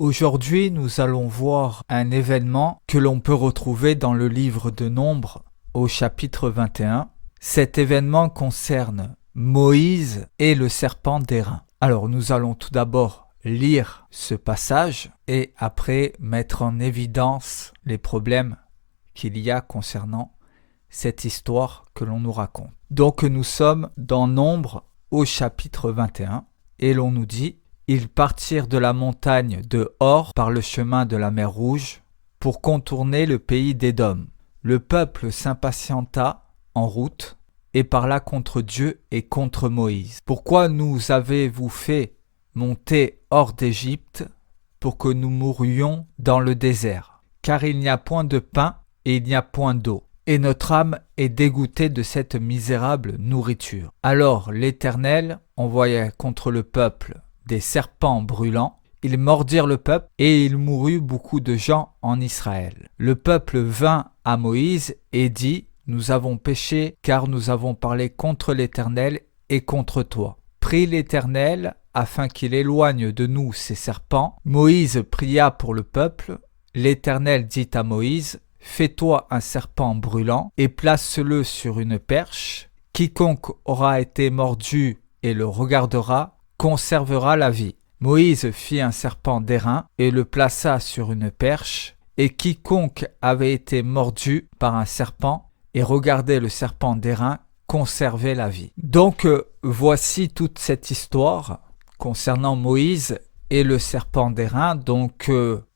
Aujourd'hui, nous allons voir un événement que l'on peut retrouver dans le livre de Nombres au chapitre 21. Cet événement concerne Moïse et le serpent d'airain. Alors, nous allons tout d'abord lire ce passage et après mettre en évidence les problèmes qu'il y a concernant cette histoire que l'on nous raconte. Donc, nous sommes dans Nombres au chapitre 21 et l'on nous dit: ils partirent de la montagne de Hor par le chemin de la mer Rouge pour contourner le pays d'Édom. Le peuple s'impatienta en route et parla contre Dieu et contre Moïse. Pourquoi nous avez-vous fait monter hors d'Égypte pour que nous mourions dans le désert? Car il n'y a point de pain et il n'y a point d'eau. Et notre âme est dégoûtée de cette misérable nourriture. Alors l'Éternel envoya contre le peuple des serpents brûlants. Ils mordirent le peuple et il mourut beaucoup de gens en Israël. Le peuple vint à Moïse et dit: nous avons péché car nous avons parlé contre l'Éternel et contre toi. Prie l'Éternel afin qu'il éloigne de nous ces serpents. Moïse pria pour le peuple. L'Éternel dit à Moïse: fais-toi un serpent brûlant et place-le sur une perche. Quiconque aura été mordu et le regardera conservera la vie. Moïse fit un serpent d'airain et le plaça sur une perche, et quiconque avait été mordu par un serpent et regardait le serpent d'airain conservait la vie. Donc voici toute cette histoire concernant Moïse et le serpent d'airain. Donc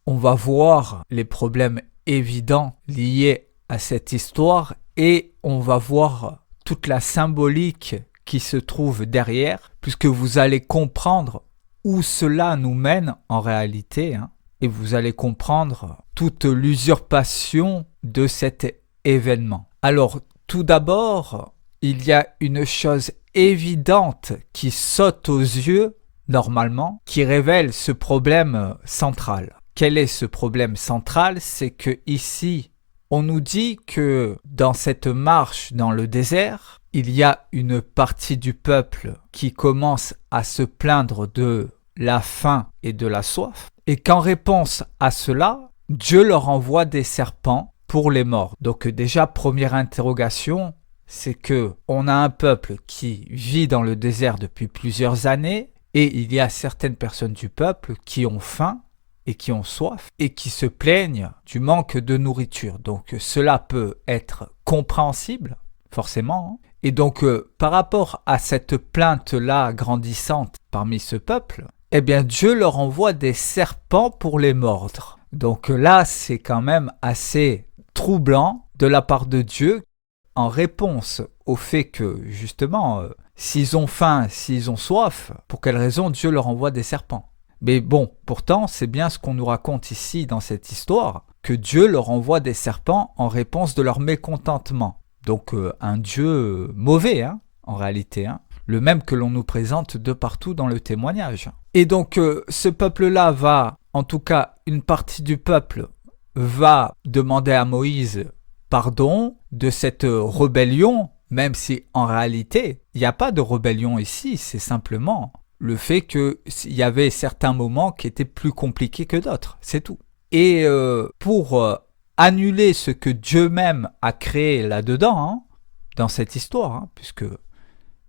on va voir les problèmes évidents liés à cette histoire et on va voir toute la symbolique qui se trouve derrière, puisque vous allez comprendre où cela nous mène en réalité, et vous allez comprendre toute l'usurpation de cet événement. Alors, tout d'abord, il y a une chose évidente qui saute aux yeux, normalement, qui révèle ce problème central. Quel est ce problème central? C'est que ici, on nous dit que dans cette marche dans le désert, il y a une partie du peuple qui commence à se plaindre de la faim et de la soif, et qu'en réponse à cela, Dieu leur envoie des serpents pour les mordre. Donc déjà, première interrogation, c'est que on a un peuple qui vit dans le désert depuis plusieurs années, et il y a certaines personnes du peuple qui ont faim et qui ont soif, et qui se plaignent du manque de nourriture. Donc cela peut être compréhensible, forcément, Et donc, par rapport à cette plainte-là grandissante parmi ce peuple, eh bien, Dieu leur envoie des serpents pour les mordre. Donc là, c'est quand même assez troublant de la part de Dieu en réponse au fait que, justement, s'ils ont faim, s'ils ont soif, pour quelle raison Dieu leur envoie des serpents? Mais bon, pourtant, c'est bien ce qu'on nous raconte ici dans cette histoire, que Dieu leur envoie des serpents en réponse de leur mécontentement. Donc un Dieu mauvais, en réalité, le même que l'on nous présente de partout dans le témoignage. Et donc ce peuple-là va, en tout cas une partie du peuple, va demander à Moïse pardon de cette rébellion, même si en réalité, il n'y a pas de rébellion ici, c'est simplement le fait qu'il y avait certains moments qui étaient plus compliqués que d'autres, c'est tout. Et pour annuler ce que Dieu même a créé là-dedans, dans cette histoire, puisque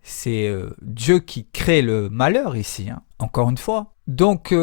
c'est Dieu qui crée le malheur ici, encore une fois. Donc,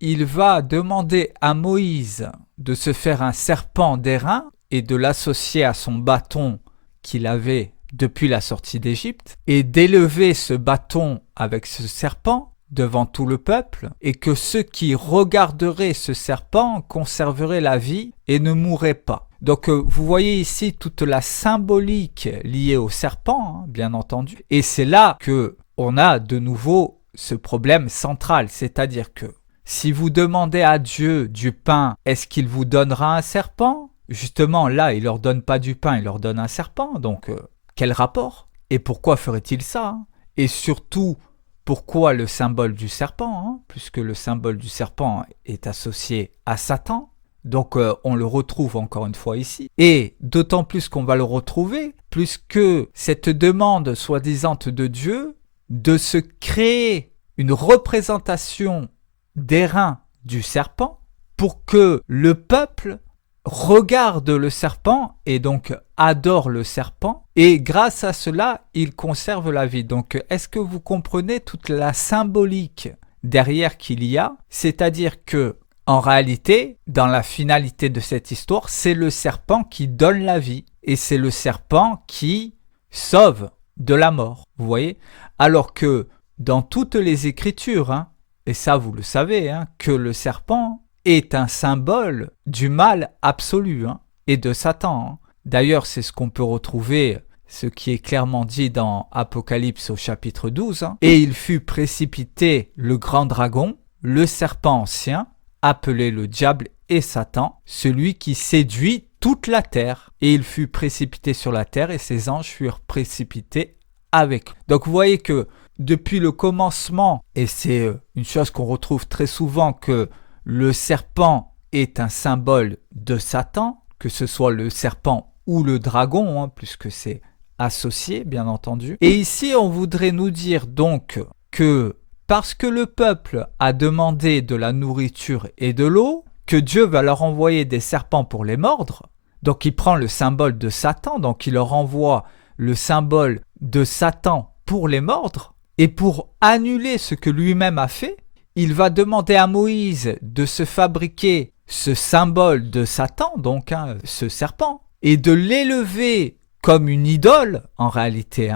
il va demander à Moïse de se faire un serpent d'airain et de l'associer à son bâton qu'il avait depuis la sortie d'Égypte, et d'élever ce bâton avec ce serpent devant tout le peuple, et que ceux qui regarderaient ce serpent conserveraient la vie et ne mourraient pas. Donc vous voyez ici toute la symbolique liée au serpent, bien entendu, et c'est là que on a de nouveau ce problème central, c'est-à-dire que si vous demandez à Dieu du pain, est-ce qu'il vous donnera un serpent? Justement, là, il leur donne pas du pain, il leur donne un serpent, donc quel rapport? Et pourquoi ferait-il ça? Et surtout, pourquoi le symbole du serpent, puisque le symbole du serpent est associé à Satan. Donc on le retrouve encore une fois ici. Et d'autant plus qu'on va le retrouver, puisque cette demande soi-disant de Dieu de se créer une représentation d'airain du serpent pour que le peuple regarde le serpent et donc adore le serpent, et grâce à cela, il conserve la vie. Donc, est-ce que vous comprenez toute la symbolique derrière qu'il y a? C'est-à-dire que, en réalité, dans la finalité de cette histoire, c'est le serpent qui donne la vie, et c'est le serpent qui sauve de la mort, vous voyez? Alors que dans toutes les Écritures, et ça vous le savez, que le serpent est un symbole du mal absolu et de Satan. D'ailleurs, c'est ce qu'on peut retrouver, ce qui est clairement dit dans Apocalypse au chapitre 12. Et il fut précipité le grand dragon, le serpent ancien, appelé le diable et Satan, celui qui séduit toute la terre. Et il fut précipité sur la terre et ses anges furent précipités avec lui. Donc vous voyez que depuis le commencement, et c'est une chose qu'on retrouve très souvent, que le serpent est un symbole de Satan, que ce soit le serpent ou le dragon, puisque c'est associé, bien entendu. Et ici, on voudrait nous dire donc que parce que le peuple a demandé de la nourriture et de l'eau, que Dieu va leur envoyer des serpents pour les mordre. Donc il prend le symbole de Satan, donc il leur envoie le symbole de Satan pour les mordre. Et pour annuler ce que lui-même a fait, il va demander à Moïse de se fabriquer ce symbole de Satan, donc ce serpent, et de l'élever comme une idole, en réalité,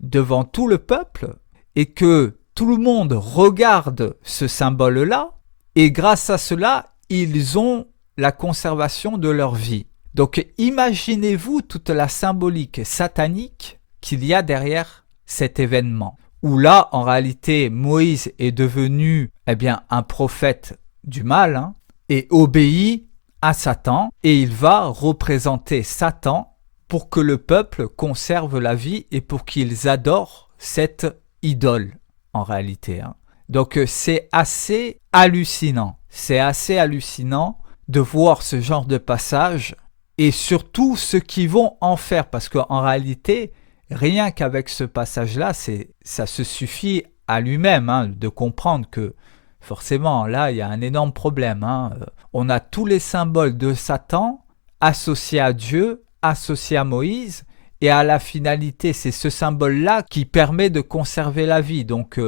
devant tout le peuple, et que tout le monde regarde ce symbole-là, et grâce à cela, ils ont la conservation de leur vie. Donc imaginez-vous toute la symbolique satanique qu'il y a derrière cet événement, où là, en réalité, Moïse est devenu un prophète du mal et obéit à Satan, et il va représenter Satan pour que le peuple conserve la vie et pour qu'ils adorent cette idole, en réalité. Donc c'est assez hallucinant. C'est assez hallucinant de voir ce genre de passage, et surtout ceux qui vont en faire, parce qu'en réalité, rien qu'avec ce passage-là, ça se suffit à lui-même de comprendre que forcément, là, il y a un énorme problème. On a tous les symboles de Satan associés à Dieu, associés à Moïse, et à la finalité, c'est ce symbole-là qui permet de conserver la vie. Donc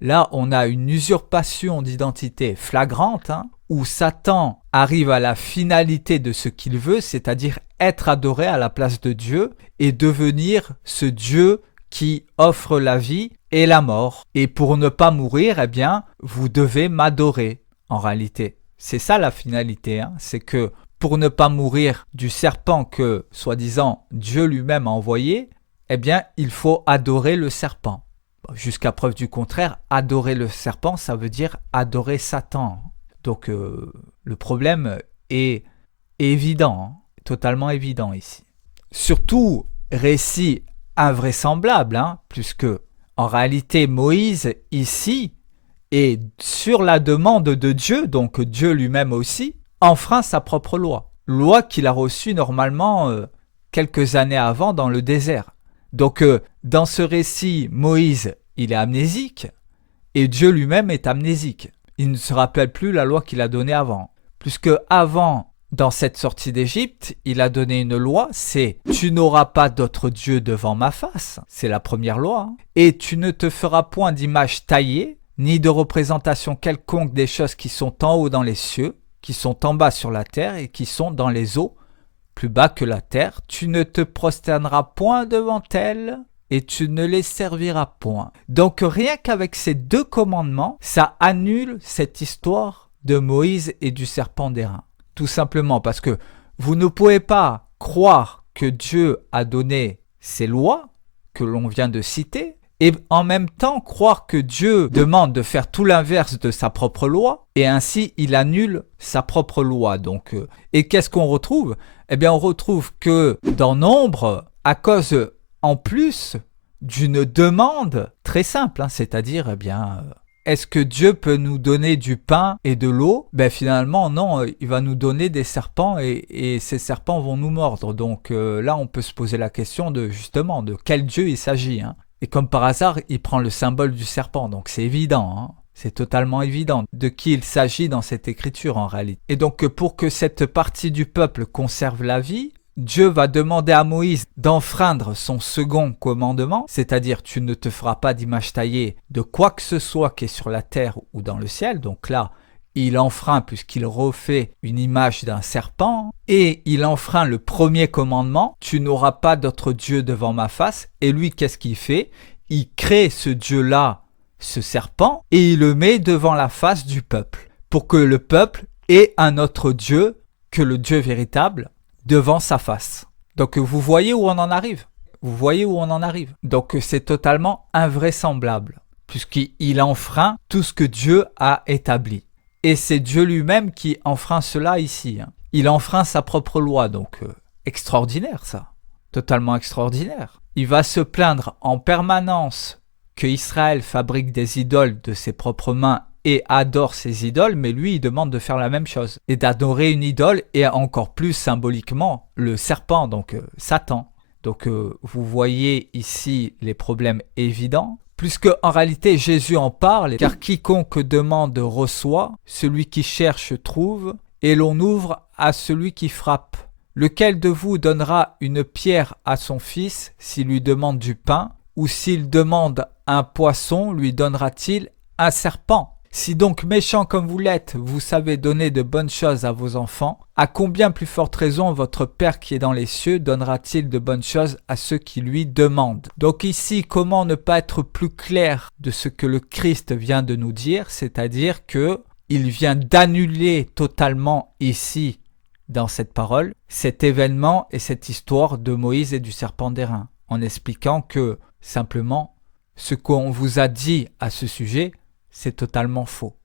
là, on a une usurpation d'identité flagrante, où Satan arrive à la finalité de ce qu'il veut, c'est-à-dire être adoré à la place de Dieu et devenir ce Dieu qui offre la vie et la mort. Et pour ne pas mourir, vous devez m'adorer, en réalité. C'est ça la finalité, c'est que pour ne pas mourir du serpent que, soi-disant, Dieu lui-même a envoyé, il faut adorer le serpent. Jusqu'à preuve du contraire, adorer le serpent, ça veut dire adorer Satan. Donc le problème est évident, totalement évident ici. Surtout, récit invraisemblable, puisque en réalité Moïse ici est sur la demande de Dieu, donc Dieu lui-même aussi, enfreint sa propre loi. Loi qu'il a reçue normalement quelques années avant dans le désert. Donc dans ce récit, Moïse, il est amnésique et Dieu lui-même est amnésique. Il ne se rappelle plus la loi qu'il a donnée avant. Puisque avant, dans cette sortie d'Égypte, il a donné une loi, c'est « Tu n'auras pas d'autre Dieu devant ma face ». C'est la première loi. Et « Tu ne te feras point d'image taillée, ni de représentation quelconque des choses qui sont en haut dans les cieux, qui sont en bas sur la terre et qui sont dans les eaux, plus bas que la terre. Tu ne te prosterneras point devant elles, et tu ne les serviras point. » Donc rien qu'avec ces deux commandements, ça annule cette histoire de Moïse et du serpent d'airain. Tout simplement parce que vous ne pouvez pas croire que Dieu a donné ces lois que l'on vient de citer et en même temps croire que Dieu demande de faire tout l'inverse de sa propre loi et ainsi il annule sa propre loi. Donc, et qu'est-ce qu'on retrouve ? On retrouve que dans Nombre, à cause en plus d'une demande très simple, c'est-à-dire, est-ce que Dieu peut nous donner du pain et de l'eau ? Finalement, non, il va nous donner des serpents et ces serpents vont nous mordre. Donc là, on peut se poser la question de quel Dieu il s'agit. Et comme par hasard, il prend le symbole du serpent, donc c'est évident. C'est totalement évident de qui il s'agit dans cette écriture en réalité. Et donc pour que cette partie du peuple conserve la vie, Dieu va demander à Moïse d'enfreindre son second commandement, c'est-à-dire tu ne te feras pas d'image taillée de quoi que ce soit qui est sur la terre ou dans le ciel. Donc là, il enfreint puisqu'il refait une image d'un serpent et il enfreint le premier commandement, tu n'auras pas d'autre Dieu devant ma face. Et lui, qu'est-ce qu'il fait? Il crée ce Dieu-là, ce serpent, et il le met devant la face du peuple pour que le peuple ait un autre Dieu que le Dieu véritable devant sa face. Donc vous voyez où on en arrive. Vous voyez où on en arrive. Donc c'est totalement invraisemblable puisqu'il enfreint tout ce que Dieu a établi. Et c'est Dieu lui-même qui enfreint cela ici. Il enfreint sa propre loi, donc extraordinaire ça. Totalement extraordinaire. Il va se plaindre en permanence que Israël fabrique des idoles de ses propres mains et adore ces idoles, mais lui, il demande de faire la même chose et d'adorer une idole et encore plus symboliquement le serpent, donc Satan. Donc vous voyez ici les problèmes évidents, puisque en réalité Jésus en parle, car quiconque demande reçoit, celui qui cherche trouve, et l'on ouvre à celui qui frappe. Lequel de vous donnera une pierre à son fils s'il lui demande du pain, ou s'il demande un poisson, lui donnera-t-il un serpent? Si donc méchant comme vous l'êtes, vous savez donner de bonnes choses à vos enfants, à combien plus forte raison votre Père qui est dans les cieux donnera-t-il de bonnes choses à ceux qui lui demandent? Donc ici, comment ne pas être plus clair de ce que le Christ vient de nous dire, c'est-à-dire que il vient d'annuler totalement ici, dans cette parole, cet événement et cette histoire de Moïse et du serpent d'airain, en expliquant que simplement ce qu'on vous a dit à ce sujet, c'est totalement faux.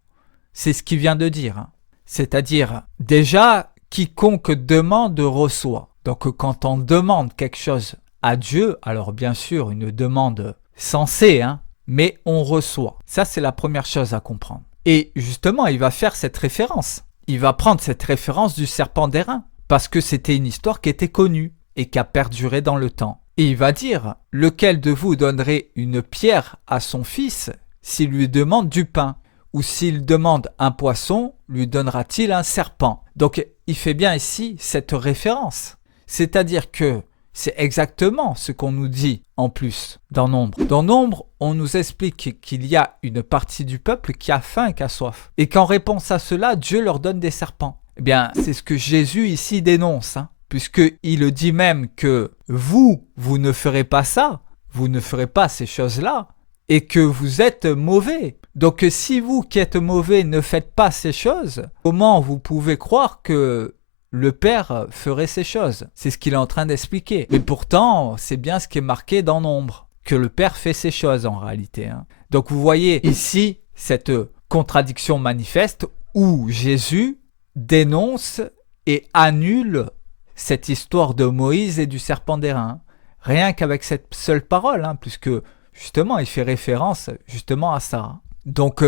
C'est ce qu'il vient de dire. C'est-à-dire, déjà, quiconque demande reçoit. Donc quand on demande quelque chose à Dieu, alors bien sûr, une demande sensée, mais on reçoit. Ça, c'est la première chose à comprendre. Et justement, il va faire cette référence. Il va prendre cette référence du serpent d'airain, parce que c'était une histoire qui était connue et qui a perduré dans le temps. Et il va dire, lequel de vous donnerait une pierre à son fils s'il lui demande du pain, ou s'il demande un poisson, lui donnera-t-il un serpent? Donc il fait bien ici cette référence. C'est-à-dire que c'est exactement ce qu'on nous dit en plus dans Nombre. Dans Nombre, on nous explique qu'il y a une partie du peuple qui a faim et qui a soif. Et qu'en réponse à cela, Dieu leur donne des serpents. Eh bien, c'est ce que Jésus ici dénonce, puisqu'il dit même que vous ne ferez pas ça, vous ne ferez pas ces choses-là, et que vous êtes mauvais. Donc si vous qui êtes mauvais ne faites pas ces choses, comment vous pouvez croire que le Père ferait ces choses? C'est ce qu'il est en train d'expliquer. Mais pourtant, c'est bien ce qui est marqué dans Nombre, que le Père fait ces choses en réalité. Donc vous voyez ici cette contradiction manifeste où Jésus dénonce et annule cette histoire de Moïse et du serpent d'airain. Rien qu'avec cette seule parole, puisque justement, il fait référence justement à ça. Donc,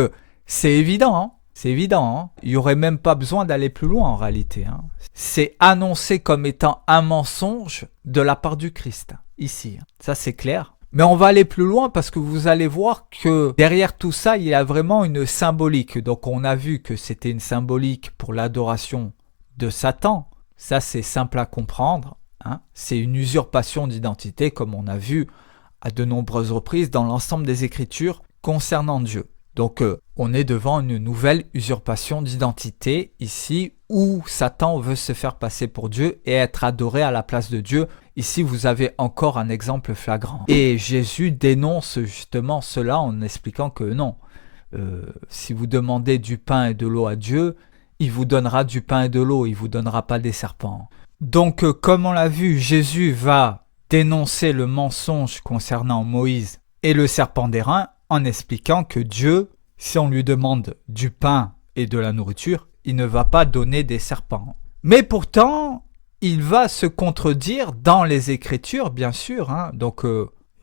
c'est évident, c'est évident. Il n'y aurait même pas besoin d'aller plus loin en réalité. C'est annoncé comme étant un mensonge de la part du Christ, ici. Ça, c'est clair. Mais on va aller plus loin parce que vous allez voir que derrière tout ça, il y a vraiment une symbolique. Donc, on a vu que c'était une symbolique pour l'adoration de Satan. Ça, c'est simple à comprendre. C'est une usurpation d'identité, comme on a vu à de nombreuses reprises dans l'ensemble des Écritures concernant Dieu. Donc, on est devant une nouvelle usurpation d'identité ici où Satan veut se faire passer pour Dieu et être adoré à la place de Dieu. Ici, vous avez encore un exemple flagrant. Et Jésus dénonce justement cela en expliquant que non, si vous demandez du pain et de l'eau à Dieu, il vous donnera du pain et de l'eau, il ne vous donnera pas des serpents. Donc, comme on l'a vu, Jésus va dénoncer le mensonge concernant Moïse et le serpent d'airain en expliquant que Dieu, si on lui demande du pain et de la nourriture, il ne va pas donner des serpents. Mais pourtant, il va se contredire dans les Écritures, bien sûr, donc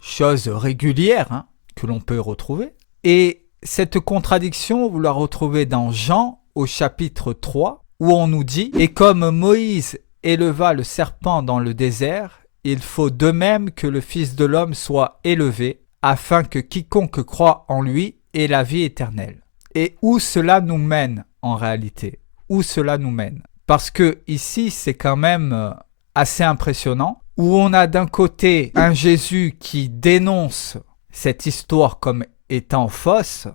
chose régulière que l'on peut retrouver. Et cette contradiction, vous la retrouvez dans Jean au chapitre 3, où on nous dit « Et comme Moïse éleva le serpent dans le désert, il faut de même que le Fils de l'homme soit élevé, afin que quiconque croit en lui ait la vie éternelle. » Et où cela nous mène en réalité? Où cela nous mène? Parce que ici, c'est quand même assez impressionnant, où on a d'un côté un Jésus qui dénonce cette histoire comme étant fausse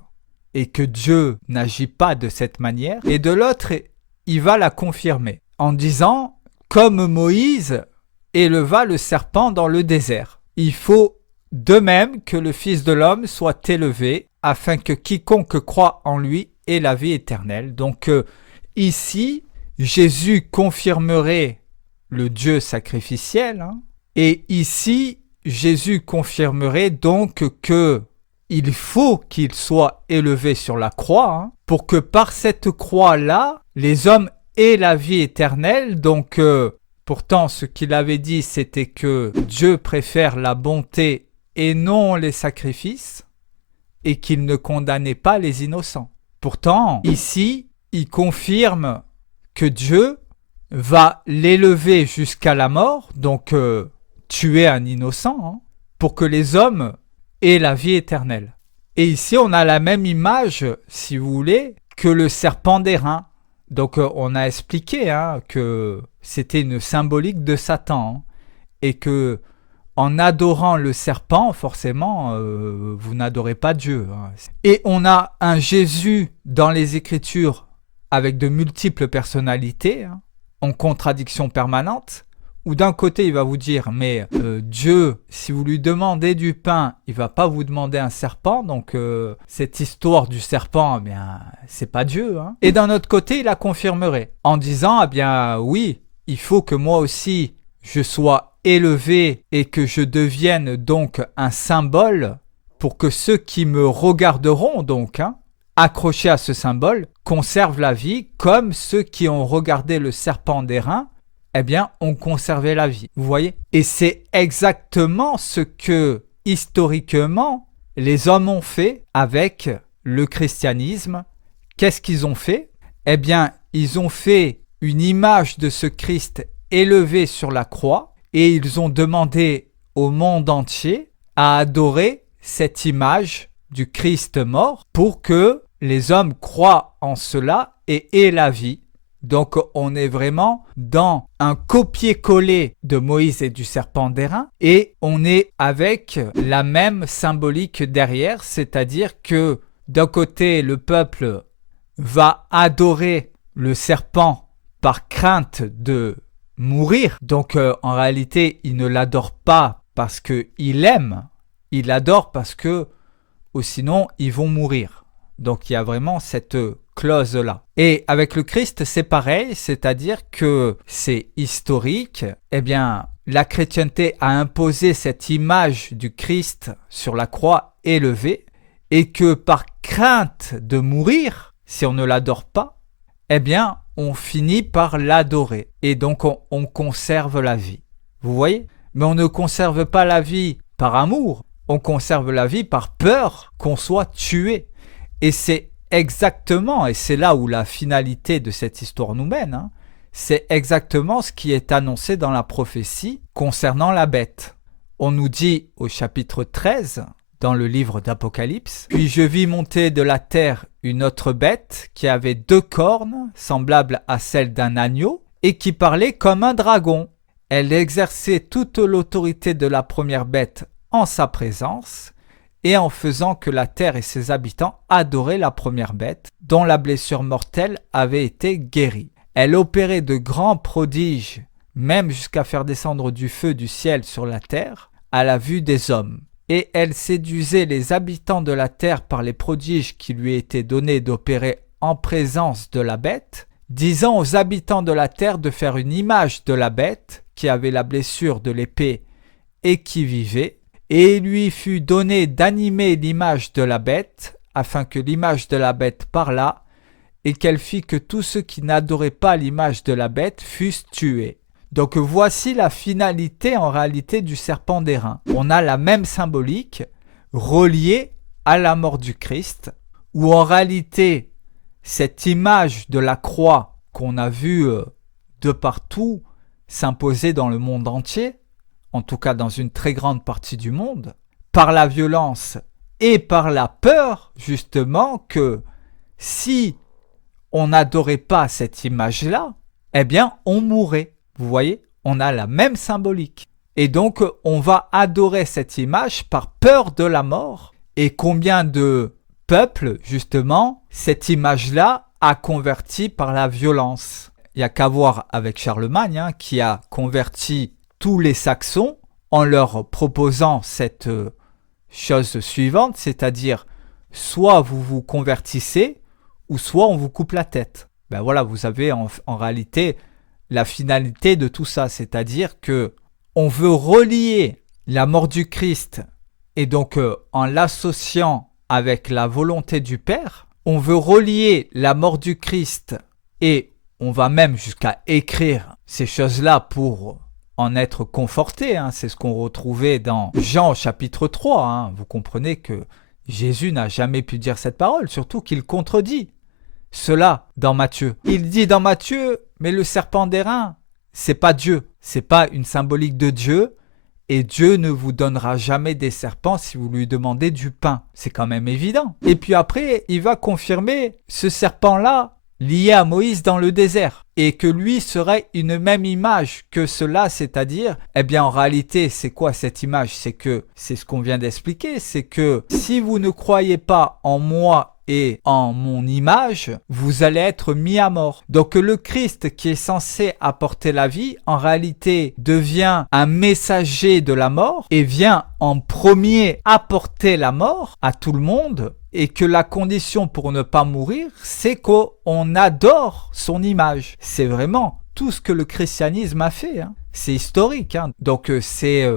et que Dieu n'agit pas de cette manière, et de l'autre, il va la confirmer en disant, comme Moïse éleva le serpent dans le désert, il faut de même que le Fils de l'homme soit élevé, afin que quiconque croit en lui ait la vie éternelle. Donc ici, Jésus confirmerait le Dieu sacrificiel, et ici, Jésus confirmerait donc que il faut qu'il soit élevé sur la croix, pour que par cette croix-là, les hommes aient la vie éternelle. Donc, pourtant, ce qu'il avait dit, c'était que Dieu préfère la bonté et non les sacrifices, et qu'il ne condamnait pas les innocents. Pourtant, ici, il confirme que Dieu va l'élever jusqu'à la mort, donc tuer un innocent, pour que les hommes aient la vie éternelle. Et ici, on a la même image, si vous voulez, que le serpent d'airain. Donc, on a expliqué que c'était une symbolique de Satan, et que en adorant le serpent, forcément, vous n'adorez pas Dieu. Et on a un Jésus dans les Écritures avec de multiples personnalités, en contradiction permanente, où d'un côté il va vous dire, mais Dieu, si vous lui demandez du pain, il ne va pas vous demander un serpent, donc cette histoire du serpent, eh bien, c'est pas Dieu. Et d'un autre côté, il la confirmerait, en disant, eh bien, oui, il faut que moi aussi, je sois élevé et que je devienne donc un symbole pour que ceux qui me regarderont donc, accrochés à ce symbole, conservent la vie, comme ceux qui ont regardé le serpent d'airain, eh bien, ont conservé la vie. Vous voyez? Et c'est exactement ce que, historiquement, les hommes ont fait avec le christianisme. Qu'est-ce qu'ils ont fait? Eh bien, ils ont fait une image de ce Christ élevé sur la croix, et ils ont demandé au monde entier à adorer cette image du Christ mort pour que les hommes croient en cela et aient la vie. Donc on est vraiment dans un copier-coller de Moïse et du serpent d'airain, et on est avec la même symbolique derrière, c'est-à-dire que d'un côté le peuple va adorer le serpent par crainte de mourir. Donc en réalité, il ne l'adore pas parce qu'il aime, il l'adore parce que ou sinon ils vont mourir. Donc il y a vraiment cette clause-là. Et avec le Christ, c'est pareil, c'est-à-dire que c'est historique. Eh bien, la chrétienté a imposé cette image du Christ sur la croix élevée, et que par crainte de mourir, si on ne l'adore pas, eh bien, on finit par l'adorer. Et donc, on conserve la vie. Vous voyez? Mais on ne conserve pas la vie par amour. On conserve la vie par peur qu'on soit tué. Et c'est exactement, et c'est là où la finalité de cette histoire nous mène, c'est exactement ce qui est annoncé dans la prophétie concernant la bête. On nous dit au chapitre 13, dans le livre d'Apocalypse, « Puis je vis monter de la terre une autre bête qui avait 2 cornes, semblables à celles d'un agneau, et qui parlait comme un dragon. Elle exerçait toute l'autorité de la première bête en sa présence, et en faisant que la terre et ses habitants adoraient la première bête, dont la blessure mortelle avait été guérie. Elle opérait de grands prodiges, même jusqu'à faire descendre du feu du ciel sur la terre, à la vue des hommes. Et elle séduisait les habitants de la terre par les prodiges qui lui étaient donnés d'opérer en présence de la bête, disant aux habitants de la terre de faire une image de la bête qui avait la blessure de l'épée et qui vivait, et il lui fut donné d'animer l'image de la bête, afin que l'image de la bête parlât, et qu'elle fit que tous ceux qui n'adoraient pas l'image de la bête fussent tués. Donc voici la finalité en réalité du serpent d'airain. On a la même symbolique reliée à la mort du Christ, où en réalité cette image de la croix qu'on a vue de partout s'imposer dans le monde entier, en tout cas dans une très grande partie du monde, par la violence et par la peur justement que si on n'adorait pas cette image-là, eh bien, on mourrait. Vous voyez, on a la même symbolique. Et donc, on va adorer cette image par peur de la mort. Et combien de peuples, justement, cette image-là a converti par la violence? Il n'y a qu'à voir avec Charlemagne, qui a converti tous les Saxons en leur proposant cette chose suivante, c'est-à-dire soit vous vous convertissez, ou soit on vous coupe la tête. Ben voilà, vous avez en réalité la finalité de tout ça, c'est-à-dire que on veut relier la mort du Christ et donc en l'associant avec la volonté du Père, on veut relier la mort du Christ et on va même jusqu'à écrire ces choses-là pour en être conforté. C'est ce qu'on retrouvait dans Jean chapitre 3. Vous comprenez que Jésus n'a jamais pu dire cette parole, surtout qu'il contredit cela dans Matthieu. Il dit dans Matthieu, mais le serpent d'airain, c'est pas Dieu, c'est pas une symbolique de Dieu, et Dieu ne vous donnera jamais des serpents si vous lui demandez du pain. C'est quand même évident. Et puis après, il va confirmer ce serpent-là lié à Moïse dans le désert, et que lui serait une même image que cela, c'est-à-dire, eh bien en réalité, c'est quoi cette image? C'est ce qu'on vient d'expliquer, c'est que si vous ne croyez pas en moi et en mon image, vous allez être mis à mort. Donc le Christ qui est censé apporter la vie, en réalité devient un messager de la mort et vient en premier apporter la mort à tout le monde, et que la condition pour ne pas mourir, c'est qu'on adore son image. C'est vraiment tout ce que le christianisme a fait. C'est historique, donc c'est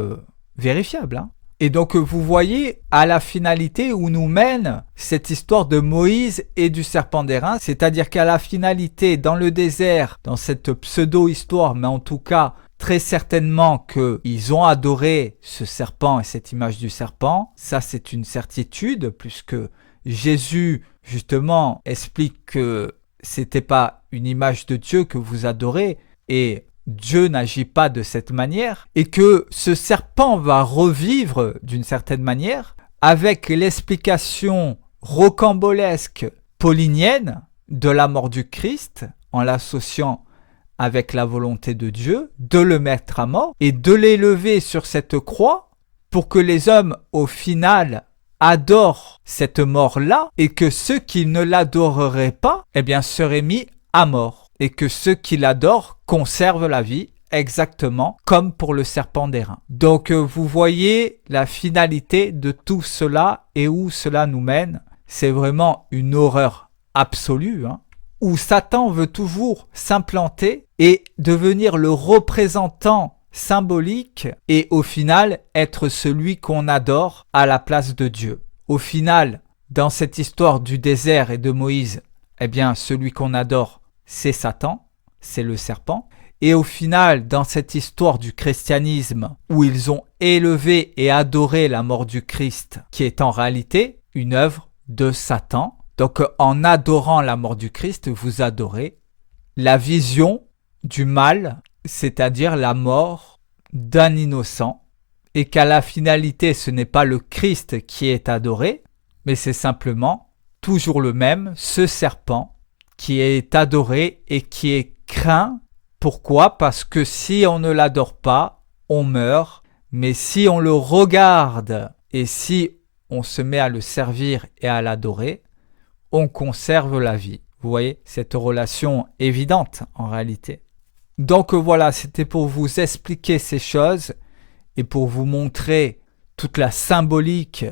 vérifiable. Et donc vous voyez à la finalité où nous mène cette histoire de Moïse et du serpent d'airain, c'est-à-dire qu'à la finalité, dans le désert, dans cette pseudo-histoire, mais en tout cas très certainement qu'ils ont adoré ce serpent et cette image du serpent. Ça, c'est une certitude, puisque Jésus, justement, explique que c'était pas une image de Dieu que vous adorez, et Dieu n'agit pas de cette manière, et que ce serpent va revivre d'une certaine manière avec l'explication rocambolesque paulinienne de la mort du Christ, en l'associant avec la volonté de Dieu, de le mettre à mort et de l'élever sur cette croix pour que les hommes, au final, adorent cette mort-là, et que ceux qui ne l'adoreraient pas, eh bien, seraient mis à mort, et que ceux qui l'adorent conservent la vie, exactement comme pour le serpent d'airain. Donc, vous voyez la finalité de tout cela et où cela nous mène. C'est vraiment une horreur absolue, où Satan veut toujours s'implanter et devenir le représentant symbolique et au final être celui qu'on adore à la place de Dieu. Au final, dans cette histoire du désert et de Moïse, eh bien celui qu'on adore, c'est Satan, c'est le serpent. Et au final, dans cette histoire du christianisme, où ils ont élevé et adoré la mort du Christ, qui est en réalité une œuvre de Satan. Donc en adorant la mort du Christ, vous adorez la vision du mal, c'est-à-dire la mort d'un innocent, et qu'à la finalité, ce n'est pas le Christ qui est adoré, mais c'est simplement toujours le même, ce serpent, qui est adoré et qui est craint. Pourquoi? Parce que si on ne l'adore pas, on meurt, mais si on le regarde et si on se met à le servir et à l'adorer, on conserve la vie. Vous voyez, cette relation évidente en réalité. Donc voilà, c'était pour vous expliquer ces choses et pour vous montrer toute la symbolique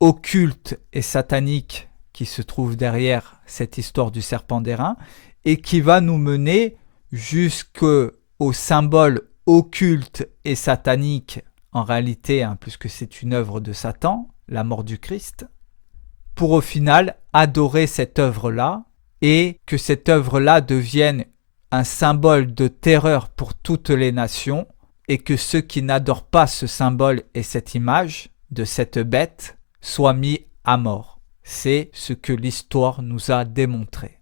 occulte et satanique qui se trouve derrière cette histoire du serpent d'airain et qui va nous mener jusqu'au symbole occulte et satanique en réalité, puisque c'est une œuvre de Satan, la mort du Christ, pour au final adorer cette œuvre-là et que cette œuvre-là devienne un symbole de terreur pour toutes les nations et que ceux qui n'adorent pas ce symbole et cette image de cette bête soient mis à mort. C'est ce que l'histoire nous a démontré.